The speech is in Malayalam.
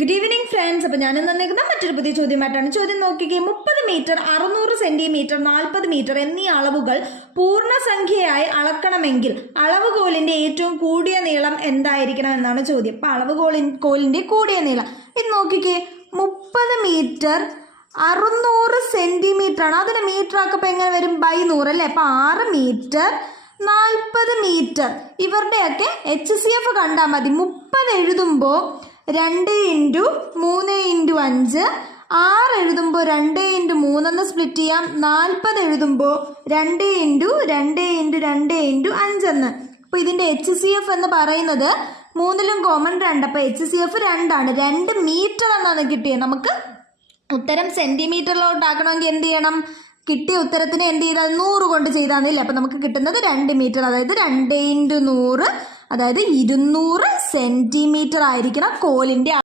Good evening friends. അപ്പോൾ ഞാൻ തന്നേക്കുന്ന മറ്റൊരു പുതിയ ചോദ്യമായിട്ടാണ്. ചോദ്യം നോക്കിക്കേ. 30 മീറ്റർ, 600 സെന്റിമീറ്റർ, 40 മീറ്റർ എന്നീ അളവുകൾ പൂർണ്ണസംഖ്യയായി അളക്കണമെങ്കിൽ അളവുകോലിന്റെ ഏറ്റവും കൂടിയ നീളം എന്തായിരിക്കണം എന്നാണ് ചോദ്യം. അപ്പൊ അളവുകോലിന്റെ കൂടിയ നീളം ഇത് നോക്കിക്കേ. 30 മീറ്റർ 600 സെന്റിമീറ്റർ ആണ്. അതിന് മീറ്റർ ആക്കപ്പോൾ എങ്ങനെ വരും? ബൈ 100 അല്ലേ? അപ്പൊ 6 മീറ്റർ 40 മീറ്റർ. ഇവരുടെയൊക്കെ HCF കണ്ടാൽ മതി. 30 എഴുതുമ്പോൾ 2 × 3 × 5, 6 എഴുതുമ്പോൾ 2 × 3 എന്ന് സ്പ്ലിറ്റ് ചെയ്യാം. 40 എഴുതുമ്പോൾ 2 × 2 × 2 × 5 എന്ന്. അപ്പോൾ ഇതിൻ്റെ HCF എന്ന് പറയുന്നത് 3ലും കോമൺ 2. അപ്പോൾ HCF 2 ആണ്. 2 മീറ്റർ എന്നാണ് കിട്ടിയത്. നമുക്ക് ഉത്തരം സെന്റിമീറ്ററിലോട്ടാക്കണമെങ്കിൽ എന്ത് ചെയ്യണം? കിട്ടിയ ഉത്തരത്തിന് എന്ത് ചെയ്താൽ 100 കൊണ്ട് ചെയ്താൽ മതി. അപ്പം നമുക്ക് കിട്ടുന്നത് 2 മീറ്റർ, അതായത് 2 × 100, അതായത് 200 സെന്റിമീറ്റർ ആയിരിക്കണം കോലിന്റെ